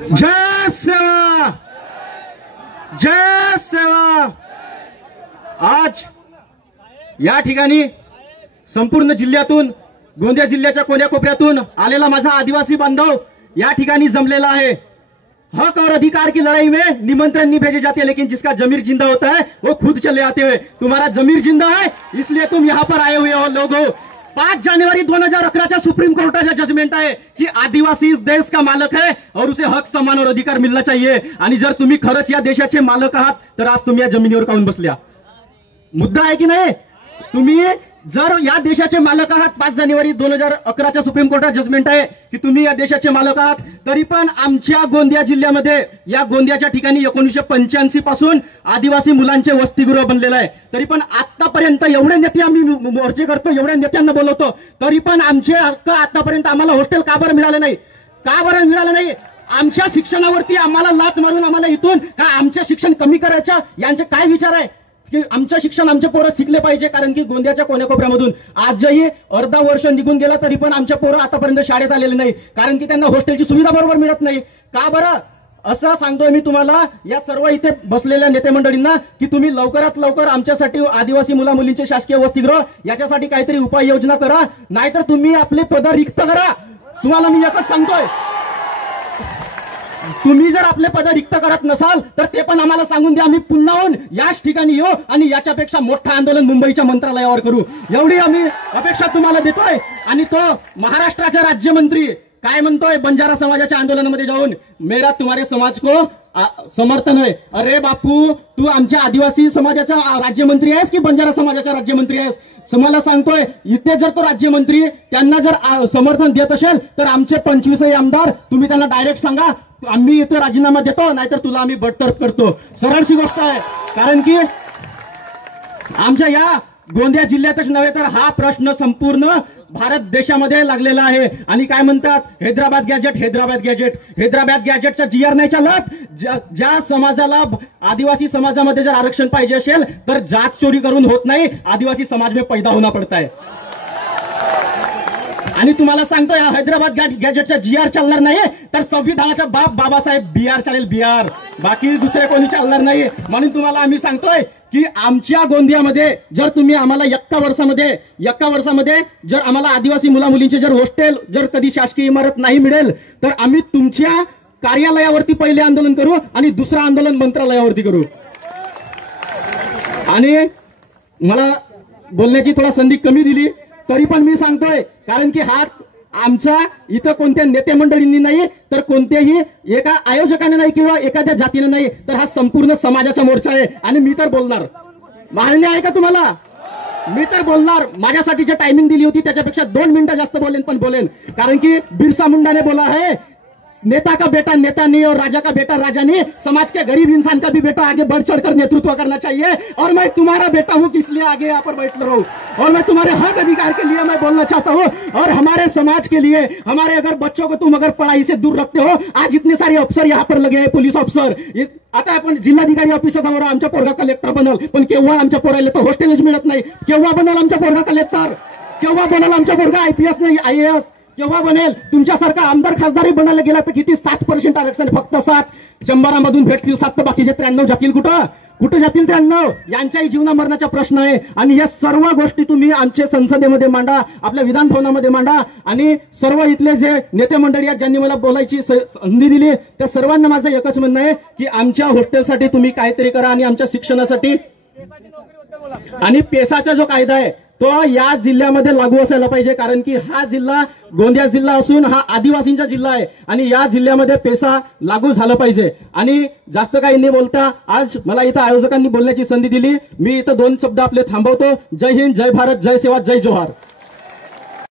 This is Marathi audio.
जय सेवा, जय सेवा। आज या ठिकाणी संपूर्ण जिल्ह्यातून, गोंदिया जिल्ह्याच्या कोन्याकोपऱ्यातून आलेला माझा आदिवासी बांधव या ठिकाणी जमलेला आहे। हक और अधिकार की लड़ाई में निमंत्रण नहीं भेजे जाते, लेकिन जिसका जमीर जिंदा होता है वो खुद चले आते हुए। तुम्हारा जमीर जिंदा है, इसलिए तुम यहाँ पर आए हुए हो लोगो। 5 जानेवारी 2011 सुप्रीम कोर्टाचा जजमेंट आहे की आदिवासी इस देश का मालक है और उसे हक, सम्मान और अधिकार मिलना चाहिए। आणि जर तुम्ही खरंच या देशाचे मालक आहात तर आज तुम्ही या जमिनीवर काऊन बसल्या? मुद्दा आहे की नाही? तुम्ही जर या देशाचे मालक आहात, 5 जानेवारी 2011 सुप्रीम कोर्टात जजमेंट आहे की तुम्ही या देशाचे मालक आहात, तरी पण आमच्या गोंदिया जिल्ह्यामध्ये, या गोंदियाच्या ठिकाणी 1985 पासून आदिवासी मुलांचे वसतिगृह बनलेलं आहे। तरी पण आतापर्यंत एवढे नेते आम्ही मोर्चे करतो, एवढ्या नेत्यांना बोलवतो, तरी पण आमचे हक्क आतापर्यंत आम्हाला हॉस्टेल का बरं मिळालं नाही? का बरं मिळालं नाही? आमच्या शिक्षणावरती आम्हाला लाथ मारून आम्हाला इथून का आमचं शिक्षण कमी करायचं, यांचे काय विचार आहे की आमचं शिक्षण आमचे पोरं शिकले पाहिजे? कारण की गोंदियाच्या कोन्याकोपऱ्यामधून आजही अर्धा वर्ष निघून गेला तरी पण आमच्या पोरं आतापर्यंत शाळेत आलेले नाही, कारण की त्यांना हॉस्टेलची सुविधा बरोबर मिळत नाही। का बरं? असं सांगतोय मी तुम्हाला, या सर्व इथे बसलेल्या नेते मंडळींना, की तुम्ही लवकरात लवकर आमच्यासाठी आदिवासी मुला मुलींचे शासकीय वसतिगृह याच्यासाठी काहीतरी उपाययोजना करा, नाहीतर तुम्ही आपले पद रिक्त करा। तुम्हाला मी एकच सांगतोय, तुम्ही जर आपले पद रिक्त करत नसाल तर ते पण आम्हाला सांगून द्या, आम्ही पुन्हाहून याच ठिकाणी येऊ आणि याच्यापेक्षा मोठं आंदोलन मुंबईच्या मंत्रालयावर करू, एवढी आम्ही अपेक्षा तुम्हाला देतोय। आणि तो महाराष्ट्राचा राज्यमंत्री काय म्हणतोय बंजारा समाजाच्या आंदोलनामध्ये जाऊन, मेरा तुम्हारे समाज को समर्थन है। अरे बापू, तू आमच्या आदिवासी समाजाचा राज्यमंत्री आहेस की बंजारा समाजाचा राज्यमंत्री आहेस? मला सांगतोय, इथे जर तो राज्यमंत्री त्यांना जर समर्थन देत असेल तर आमचे 25 आमदार तुम्ही त्यांना डायरेक्ट सांगा, आम्ही इथे राजीनामा देतो, नाहीतर तुला आम्ही बडतर्फ करतो। सरळशी गोष्ट आहे, कारण की आमच्या या गोंदिया जिल्ह्यातच नव्हे तर हा प्रश्न संपूर्ण भारत देशामध्ये लागलेला आहे। आणि काय म्हणतात, हैदराबाद गॅजेट, हैदराबाद गॅजेट, हैदराबाद गॅजेटचा जीआर नाही चालत। ज्या समाजाला, आदिवासी समाजामध्ये जर आरक्षण पाहिजे असेल तर जात चोरी करून होत नाही, आदिवासी समाज में पैदा होना पड़ता है। आणि तुम्हाला सांगतोय, हैदराबाद गॅजेटचा जीआर चालणार नाही तर संविधानाचा बाप बाबासाहेब बीआर चालेल, बीआर, बाकी दुसरे कोणी चालणार नाही। म्हणून तुम्हाला आम्ही सांगतोय की आमच्या गोंदियामध्ये जर तुम्ही आम्हाला एका वर्षामध्ये जर आम्हाला आदिवासी मुला मुलींचे जर हॉस्टेल, जर कधी शासकीय इमारत नाही मिळेल तर आम्ही तुमच्या कार्यालयावरती पहिले आंदोलन करू आणि दुसरं आंदोलन मंत्रालयावरती करू। आणि मला बोलण्याची थोडा संधी कमी दिली तरी पण मी सांगतोय, कारण की हा आमचा इथं कोणत्या नेते मंडळींनी नाही तर कोणत्याही एका आयोजकाने नाही किंवा एखाद्या जातीने नाही, तर हा संपूर्ण समाजाचा मोर्चा आहे। आणि मी तर बोलणार, मान्य आहे का तुम्हाला? मी तर बोलणार, माझ्यासाठी जे टायमिंग दिली होती त्याच्यापेक्षा 2 मिनिटं जास्त बोलेन, पण बोलेन, कारण की बिरसा मुंडाने बोला है, नेता का बेटा नेता नहीं और राजा का बेटा राजा नहीं, समाज के गरीब इंसान का भी बेटा आगे बढ़ चढ़कर नेतृत्व करना चाहिए। और मैं तुम्हारा बेटा हूं, इसलिए आगे यहाँ पर बैठ रहा हूं, और मैं तुम्हारे हक अधिकार के लिए मैं बोलना चाहता हूं, और हमारे समाज के लिए, हमारे अगर बच्चों को तुम अगर पढ़ाई से दूर रखते हो, आज इतने सारे अफसर यहाँ पर लगे हैं, पुलिस अफसर, आता आपण जिल्हाधिकारी ऑफिससमोर आमच्या पोरगा कलेक्टर बनल, पण केव्हा आमच्या पोराला तर हॉस्टेलच मिळत नाही। केव्हा बनल आमच्या पोरगा कलेक्टर? केव्हा बनल आमच्या पोरगा आयपीएस नाही, आयएएस? केव्हा बनेल? तुमच्यासारखा आमदार खासदारी बनायला गेला तर किती 7% आरक्षण, फक्त 7, 100 भेटतील 7 तर बाकीचे 93 जातील कुठं जातील? 93 यांच्याही जीवना मरणाचा प्रश्न आहे। आणि या सर्व गोष्टी तुम्ही आमच्या संसदेमध्ये मांडा, आपल्या विधान भवनामध्ये मांडा, आणि सर्व इथले जे नेते मंडळी आहेत ज्यांनी मला बोलायची संधी दिली त्या सर्वांना माझं एकच म्हणणं आहे की आमच्या हॉस्टेलसाठी तुम्ही काहीतरी करा, आणि आमच्या शिक्षणासाठी। आणि पेसाचा जो कायदा आहे तो या जिल्ह्यामध्ये लागू असायला पाहिजे, कारण की हा जिल्हा गोंदिया जिल्हा असून हा आदिवासींचा जिल्हा आहे, आणि या जिल्ह्यामध्ये पेसा लागू झाला पाहिजे। आणि जास्त काही न बोलता आज मला इथं आयोजकांनी बोलण्याची संधी दिली, मी इथं 2 शब्द आपले थांबवतो। जय हिंद, जय भारत, जय सेवा, जय जोहार।